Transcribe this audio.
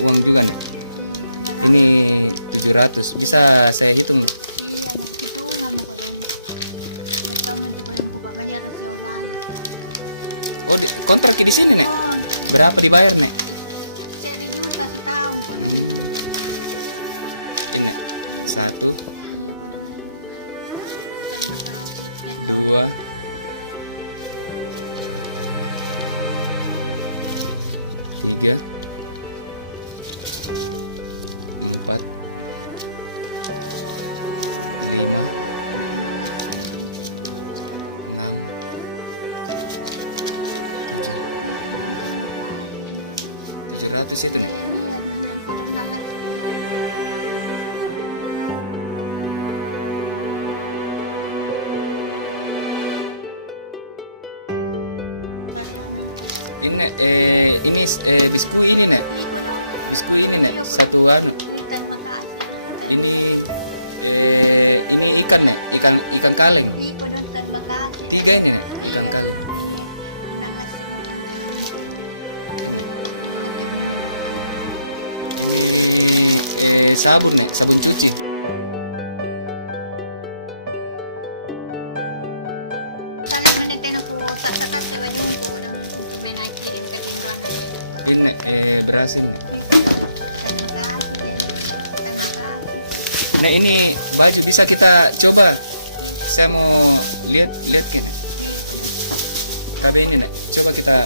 uang juga nih. Ini 700, bisa saya hitung. Oh, kontrak di sini nih. Berapa dibayar nih? Ini 1, 2, 3, 4, 5, 700 itu nih. Ini biskui ini nih. Biskui ini nih, satu anu. Ini ikan nih, ikan kaleng. 3 ini nih, ikan kaleng. Sabun nih, sabun cuci. Beras. Nah, ini baju bisa kita coba. Saya mau lihat gitu. Tapi ini nih, coba kita